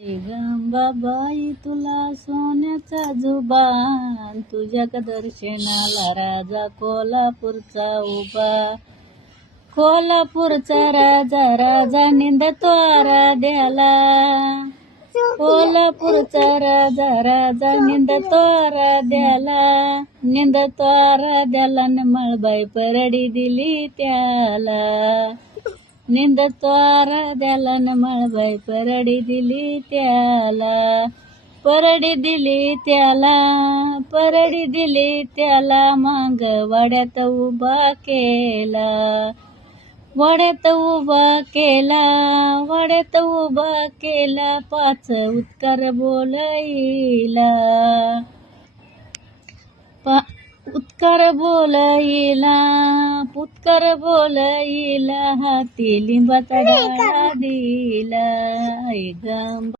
गंगाबाई तुला सोन्याचा जुबान, तुझ्या दर्शनाला राजा कोल्हापूरचा उभा. कोल्हापूरचा राजा राजा निंदतो आराध्याला. कोल्हापूरचा राजा राजा निंदतो आराध्याला. निंदतो आराध्याला न मळबाई परडी दिली त्याला. निंदतो आराध्याला न मळबाई परडी दिली त्याला. परडी दिली त्याला, परडी दिली त्याला. मांग वाड्यात उभा केला. वाड्यात उभा केला, वाड्यात उभा केला. पाच उत्कार बोलईला. उत्कार बोलईला, उत्कार बोलईला. हाती लिंबाचा डाळा दिला.